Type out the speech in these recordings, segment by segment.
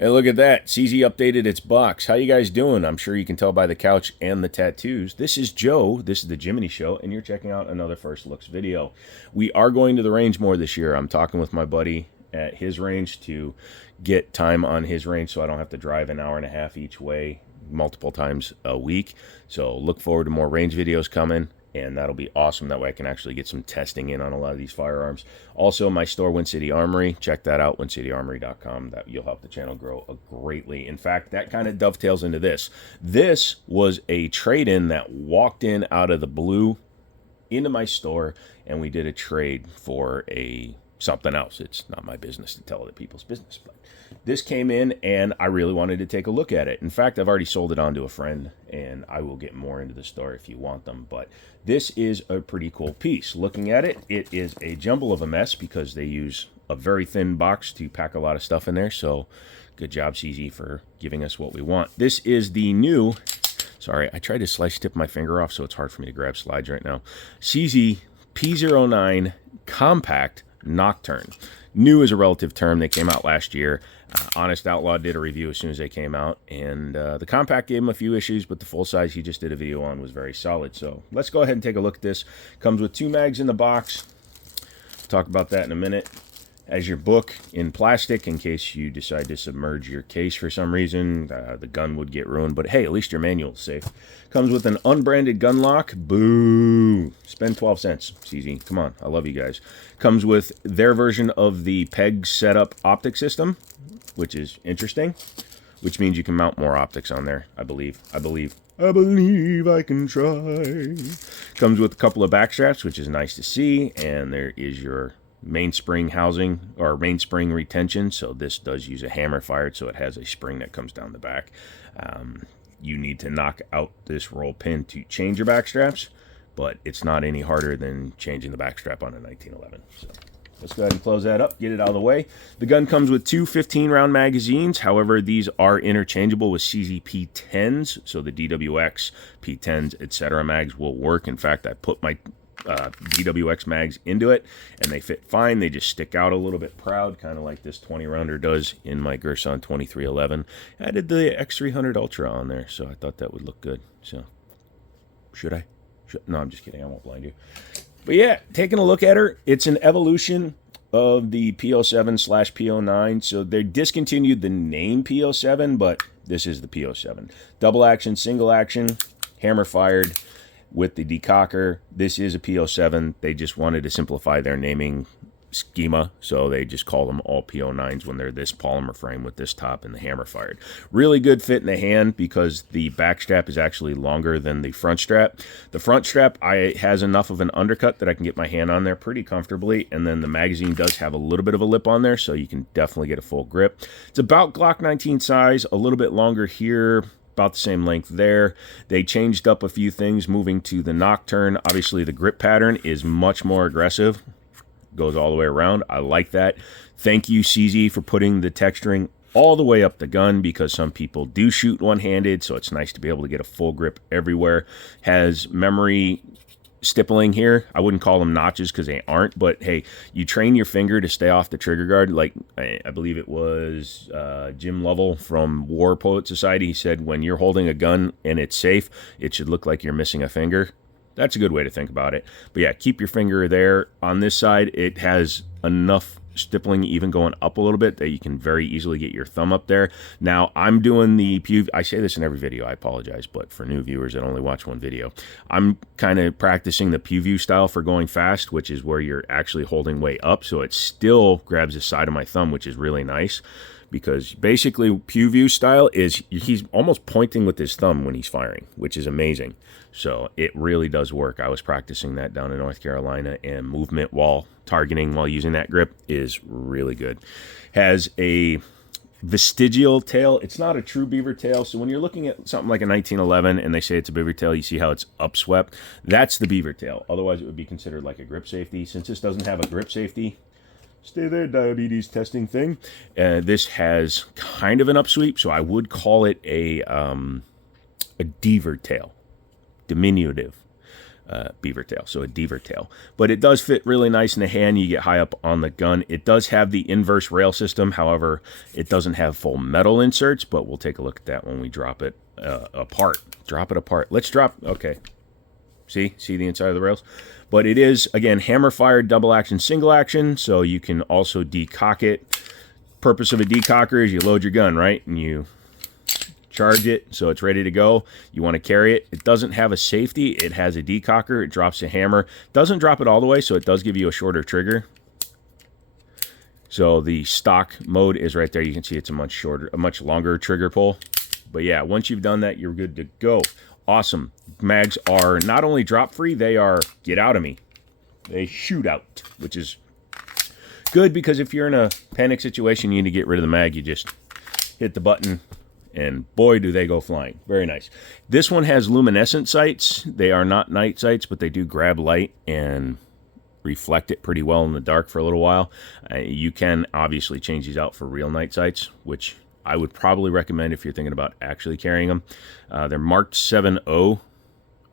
Hey, look at that. CZ updated its box. How you guys doing? I'm sure you can tell by the couch and the tattoos. This is Joe. This is the Jiminy Show, and you're checking out another First Looks video. We are going to the range more this year. I'm talking with my buddy at his range to get time on his range so I don't have to drive an hour and a half each way multiple times a week. So look forward to more range videos coming, and that'll be awesome. That way I can actually get some testing in on a lot of these firearms. Also, my store, Wind City Armory. Check that out, windcityarmory.com. That you'll help the channel grow greatly. In fact, that kind of dovetails into this. This was a trade-in that walked in out of the blue into my store, and we did a trade for a something else. It's not my business to tell other people's business, but this came in and I really wanted to take a look at it. In fact, I've already sold it on to a friend, and I will get more into the story if you want them, but this is a pretty cool piece. Looking at it, it is a jumble of a mess because they use a very thin box to pack a lot of stuff in there, so good job, CZ, for giving us what we want. This is the new, sorry, I tried to slice tip my finger off, so it's hard for me to grab slides right now, CZ P09 Compact Nocturne. New is a relative term. They came out last year. Honest Outlaw did a review as soon as they came out, and the compact gave him a few issues, but the full size he just did a video on was very solid. So let's go ahead and take a look at this. Comes with 2 mags in the box. Talk about that in a minute. As your book in plastic in case you decide to submerge your case for some reason. The gun would get ruined, but hey, at least your manual is safe. Comes with an unbranded gun lock. Boo! Spend 12 cents, CZ. Come on, I love you guys. Comes with their version of the peg setup optic system, which is interesting, which means you can mount more optics on there, I believe I can try. Comes with a couple of back straps, which is nice to see, and there is your mainspring housing or mainspring retention. So this does use a hammer fired, so it has a spring that comes down the back. You need to knock out this roll pin to change your back straps, but it's not any harder than changing the back strap on a 1911. So let's go ahead and close that up, get it out of the way. The gun comes with 2 15-round magazines. However, these are interchangeable with CZ P10s, so the DWX, P10s, etc. mags will work. In fact, I put my DWX mags into it, and they fit fine. They just stick out a little bit proud, kind of like this 20-rounder does in my Gerson 2311. I did the X300 Ultra on there, so I thought that would look good. So, should I? No, I'm just kidding. I won't blind you. But yeah, taking a look at her, it's an evolution of the P07/P09. So they discontinued the name P07, but this is the P07. Double action, single action, hammer fired with the decocker. This is a P07. They just wanted to simplify their naming schema, so they just call them all P09s when they're this polymer frame with this top and the hammer fired. Really good fit in the hand because the back strap is actually longer than the front strap. The front strap has enough of an undercut that I can get my hand on there pretty comfortably, and then the magazine does have a little bit of a lip on there, so you can definitely get a full grip. It's about Glock 19 size, a little bit longer here, about the same length there. They changed up a few things moving to the Nocturne. Obviously the grip pattern is much more aggressive, goes all the way around. I like that. Thank you, CZ, for putting the texturing all the way up the gun, because some people do shoot one-handed, so it's nice to be able to get a full grip everywhere. Has memory stippling here. I wouldn't call them notches because they aren't, but hey, you train your finger to stay off the trigger guard. Like I believe it was Jim Lovell from War Poet Society. He said when you're holding a gun and it's safe, it should look like you're missing a finger. That's a good way to think about it. But yeah, keep your finger there. On this side, it has enough stippling even going up a little bit that you can very easily get your thumb up there. Now, I'm doing the PUV. I say this in every video. I apologize, but for new viewers that only watch one video, I'm kind of practicing the PUV style for going fast, which is where you're actually holding way up, so it still grabs the side of my thumb, which is really nice. Because basically PUV style is he's almost pointing with his thumb when he's firing, which is amazing. So it really does work. I was practicing that down in North Carolina, and movement while targeting while using that grip is really good. Has a vestigial tail. It's not a true beaver tail. So when you're looking at something like a 1911 and they say it's a beaver tail, you see how it's upswept. That's the beaver tail. Otherwise it would be considered like a grip safety. Since this doesn't have a grip safety, stay there, diabetes testing thing. This has kind of an upsweep, so I would call it a deaver tail, diminutive. beaver tail, so a deaver tail. But it does fit really nice in the hand. You get high up on the gun. It does have the inverse rail system. However, it doesn't have full metal inserts, but we'll take a look at that when we drop it apart. Drop it apart. Let's drop, okay. See the inside of the rails? But it is, again, hammer-fired double action, single action, so you can also decock it. Purpose of a decocker is you load your gun, right? And you charge it so it's ready to go. You want to carry it. It doesn't have a safety. It has a decocker. It drops a hammer. Doesn't drop it all the way, so it does give you a shorter trigger. So the stock mode is right there. You can see it's a much longer trigger pull. But yeah, once you've done that, you're good to go. Awesome. Mags are not only drop free, they are get out of me. They shoot out, which is good because if you're in a panic situation, you need to get rid of the mag, you just hit the button and boy, do they go flying. Very nice. This one has luminescent sights. They are not night sights, but they do grab light and reflect it pretty well in the dark for a little while. You can obviously change these out for real night sights, which I would probably recommend if you're thinking about actually carrying them. They're marked 7.0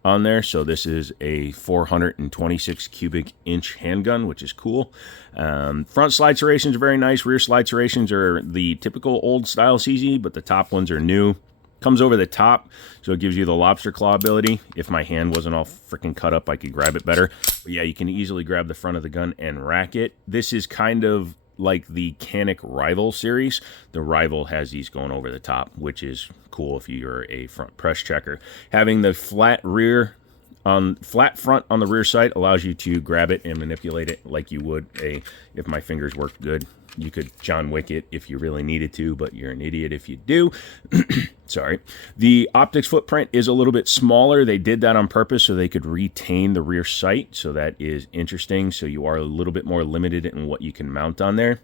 on there, so this is a 426 cubic inch handgun, which is cool. Front slide serrations are very nice. Rear slide serrations are the typical old style CZ, but the top ones are new. Comes over the top, so it gives you the lobster claw ability. If my hand wasn't all freaking cut up, I could grab it better. But yeah, you can easily grab the front of the gun and rack it. This is kind of like the Canic Rival series. The Rival has these going over the top, which is cool if you're a front press checker. Having the flat front on the rear sight allows you to grab it and manipulate it like you would if my fingers worked good. You could John Wick it if you really needed to, but you're an idiot if you do. Sorry. The optics footprint is a little bit smaller. They did that on purpose so they could retain the rear sight, so that is interesting. So you are a little bit more limited in what you can mount on there.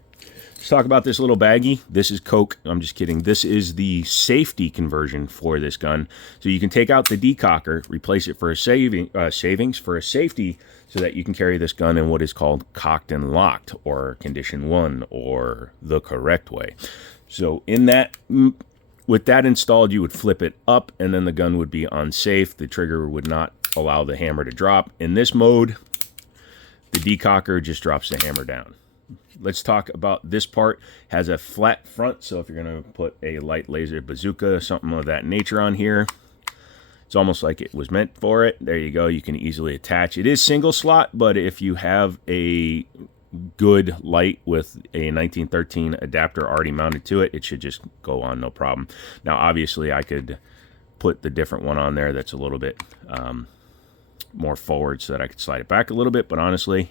Let's talk about this little baggie. This is Coke. I'm just kidding. This is the safety conversion for this gun. So you can take out the decocker, replace it for a savings for a safety, so that you can carry this gun in what is called cocked and locked, or condition 1, or the correct way. So in that, with that installed, you would flip it up, and then the gun would be unsafe. The trigger would not allow the hammer to drop. In this mode, the decocker just drops the hammer down. Let's talk about this part. Has a flat front, so if you're going to put a light laser bazooka, something of that nature on here, it's almost like it was meant for it. There you go. You can easily attach. It is single slot, but if you have a good light with a 1913 adapter already mounted to it, it should just go on no problem. Now, obviously, I could put the different one on there that's a little bit more forward so that I could slide it back a little bit, but honestly,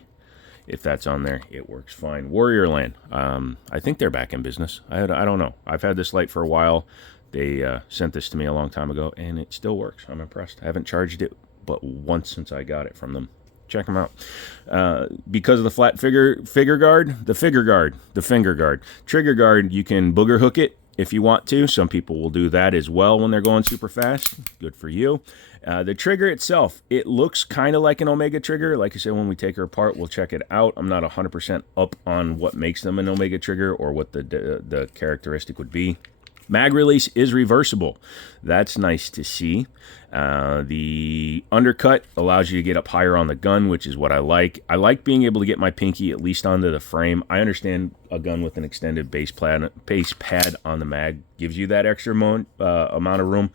if that's on there, it works fine. Warrior Land. I think they're back in business. I don't know. I've had this light for a while. They sent this to me a long time ago, and it still works. I'm impressed. I haven't charged it but once since I got it from them. Check them out. Because of the flat finger guard, the finger guard, trigger guard, you can booger hook it if you want to. Some people will do that as well when they're going super fast. Good for you. The trigger itself, it looks kind of like an Omega trigger. Like I said, when we take her apart, we'll check it out. I'm not 100% up on what makes them an Omega trigger or what the characteristic would be. Mag release is reversible. That's nice to see. The undercut allows you to get up higher on the gun, which is what I like. I like being able to get my pinky at least onto the frame. I understand a gun with an extended base pad on the mag gives you that extra amount of room.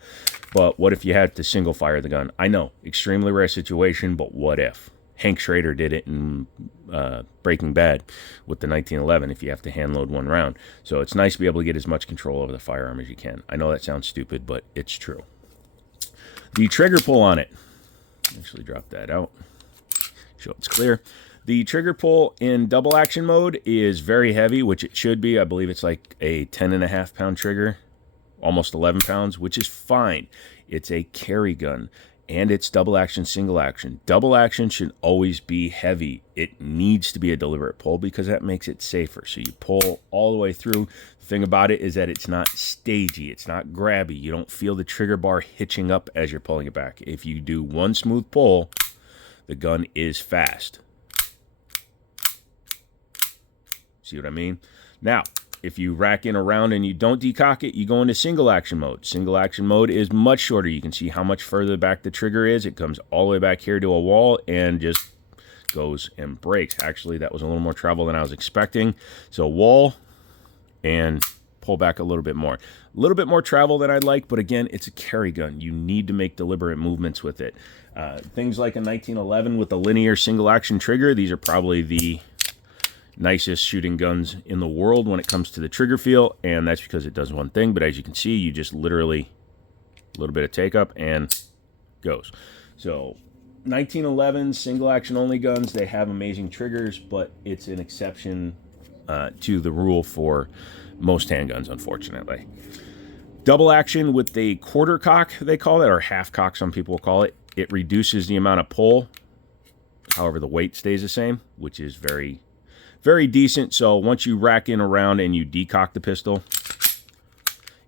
But what if you had to single fire the gun? I know, extremely rare situation, but what if? Hank Schrader did it in Breaking Bad with the 1911 if you have to hand load one round. So it's nice to be able to get as much control over the firearm as you can. I know that sounds stupid, but it's true. The trigger pull on it. Actually drop that out. So it's clear. The trigger pull in double action mode is very heavy, which it should be. I believe it's like a 10.5 pound trigger, almost 11 pounds, which is fine. It's a carry gun. And it's double action, single action. Double action should always be heavy. It needs to be a deliberate pull because that makes it safer. So you pull all the way through. The thing about it is that it's not stagey. It's not grabby. You don't feel the trigger bar hitching up as you're pulling it back. If you do one smooth pull, the gun is fast. See what I mean? Now, If you rack in around and you don't decock it, you go into single action mode. Single action mode is much shorter. You can see how much further back the trigger is. It comes all the way back here to a wall and just goes and breaks. Actually, that was a little more travel than I was expecting. So wall and pull back a little bit more. A little bit more travel than I'd like, but again, it's a carry gun. You need to make deliberate movements with it. Things like a 1911 with a linear single action trigger, these are probably the nicest shooting guns in the world when it comes to the trigger feel, and that's because it does one thing, but as you can see, you just literally, a little bit of take up and goes. So 1911 single action only guns, they have amazing triggers, but it's an exception to the rule for most handguns, unfortunately. Double action with the quarter cock, they call it, or half cock, some people will call it. It reduces the amount of pull. However, the weight stays the same, which is very, very decent. So once you rack in around and you decock the pistol,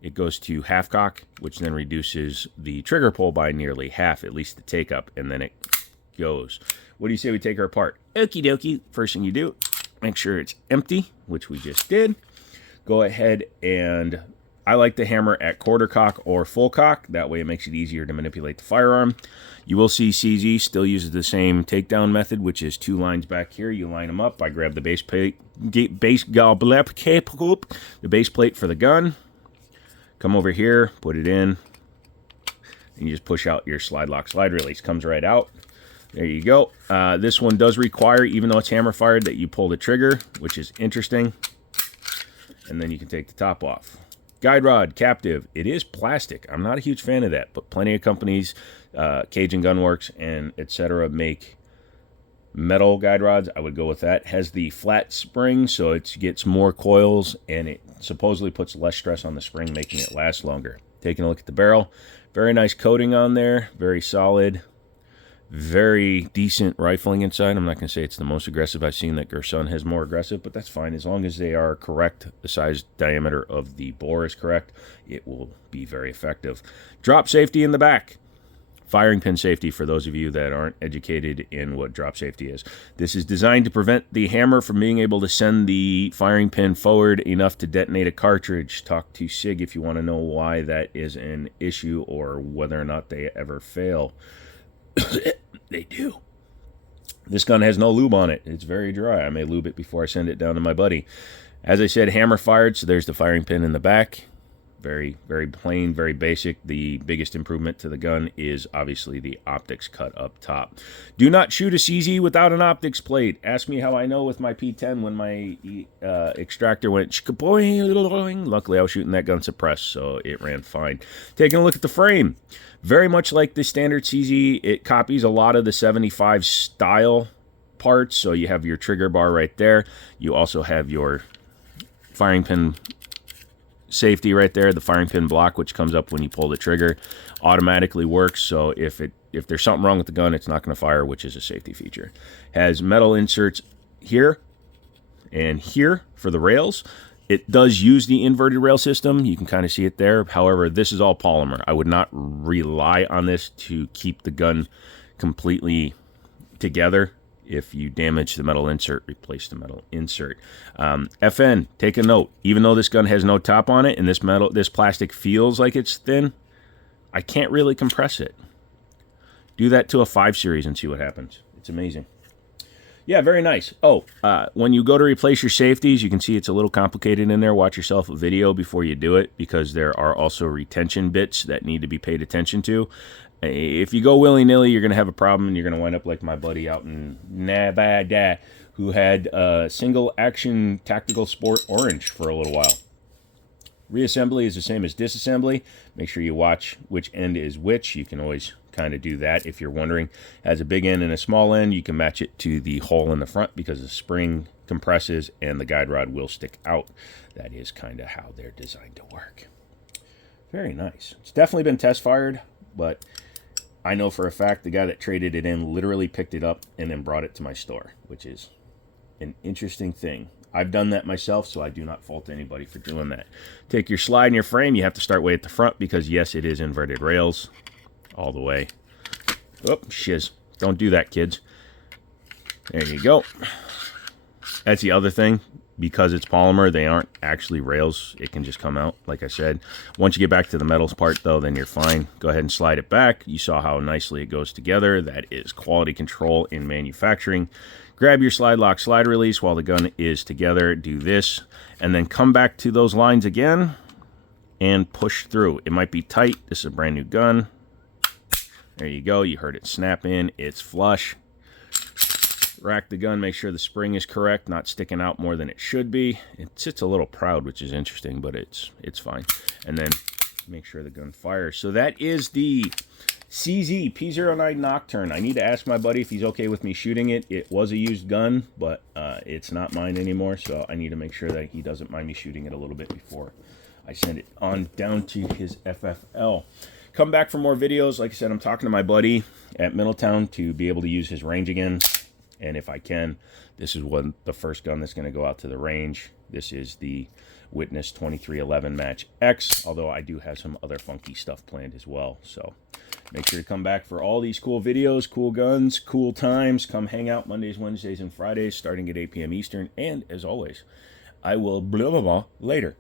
it goes to half cock, which then reduces the trigger pull by nearly half, at least the take up, and then it goes. What do you say we take her apart? Okie dokie. First thing you do, make sure it's empty, which we just did. Go ahead and I like to hammer at quarter cock or full cock. That way it makes it easier to manipulate the firearm. You will see CZ still uses the same takedown method, which is 2 lines back here. You line them up. I grab the base plate, the base plate for the gun. Come over here, put it in, and you just push out your slide lock, slide release. Comes right out. There you go. This one does require, even though it's hammer fired, that you pull the trigger, which is interesting. And then you can take the top off. Guide rod, captive. It is plastic. I'm not a huge fan of that, but plenty of companies, Cajun Gunworks and etc., make metal guide rods. I would go with that. Has the flat spring, so it gets more coils, and it supposedly puts less stress on the spring, making it last longer. Taking a look at the barrel. Very nice coating on there. Very solid. Very decent rifling inside. I'm not going to say it's the most aggressive I've seen. That Gerson has more aggressive, but that's fine. As long as they are correct, the size diameter of the bore is correct, it will be very effective. Drop safety in the back. Firing pin safety for those of you that aren't educated in what drop safety is. This is designed to prevent the hammer from being able to send the firing pin forward enough to detonate a cartridge. Talk to SIG if you want to know why that is an issue or whether or not they ever fail. They do. This gun has no lube on it. It's very dry. I may lube it before I send it down to my buddy. As I said, hammer fired, so there's the firing pin in the back. Very, very plain, very basic. The biggest improvement to the gun is obviously the optics cut up top. Do not shoot a CZ without an optics plate. Ask me how I know with my P10 when my extractor went shkaboing. Luckily, I was shooting that gun suppressed, so it ran fine. Taking a look at the frame. Very much like the standard CZ, it copies a lot of the 75 style parts. So you have your trigger bar right there. You also have your firing pin safety right there. The firing pin block, which comes up when you pull the trigger, automatically works. So if there's something wrong with the gun, it's not going to fire, which is a safety feature. Has metal inserts here and here for the rails. It does use the inverted rail system. You can kind of see it there. However, this is all polymer. I would not rely on this to keep the gun completely together. If you damage the metal insert, replace the metal insert. FN, take a note. Even though this gun has no top on it and this plastic feels like it's thin, I can't really compress it. Do that to a 5 series and see what happens. It's amazing. Yeah, very nice. Oh, when you go to replace your safeties, you can see it's a little complicated in there. Watch yourself a video before you do it, because there are also retention bits that need to be paid attention to. If you go willy-nilly, you're going to have a problem, and you're going to wind up like my buddy out in Nevada, who had a single-action tactical sport orange for a little while. Reassembly is the same as disassembly. Make sure you watch which end is which. You can always kind of do that if you're wondering. Has a big end and a small end. You can match it to the hole in the front because the spring compresses and the guide rod will stick out. That is kind of how they're designed to work. Very nice. It's definitely been test fired, but I know for a fact the guy that traded it in literally picked it up and then brought it to my store, which is an interesting thing. I've done that myself, so I do not fault anybody for doing that. Take your slide and your frame. You have to start way at the front because, yes, it is inverted rails all the way. Oh, shiz. Don't do that, kids. There you go. That's the other thing. because it's polymer, they aren't actually rails. It can just come out, like I said. Once you get back to the metals part, though, then you're fine. Go ahead and slide it back. You saw how nicely it goes together. That is quality control in manufacturing. Grab your slide lock, slide release while the gun is together. Do this, and then come back to those lines again and push through. It might be tight. This is a brand new gun. There you go. You heard it snap in. It's flush. Rack the gun, make sure the spring is correct, not sticking out more than it should be. It sits a little proud, which is interesting, but it's fine. And then make sure the gun fires. So that is the CZ P09 Nocturne. I need to ask my buddy if he's okay with me shooting it. It was a used gun, but it's not mine anymore, so I need to make sure that he doesn't mind me shooting it a little bit before I send it on down to his FFL. Come back for more videos. Like I said, I'm talking to my buddy at Middletown to be able to use his range again. And if I can, this is the first gun that's going to go out to the range. This is the Witness 2311 Match X, although I do have some other funky stuff planned as well. So make sure to come back for all these cool videos, cool guns, cool times. Come hang out Mondays, Wednesdays, and Fridays starting at 8 p.m. Eastern. And as always, I will blah, blah, blah later.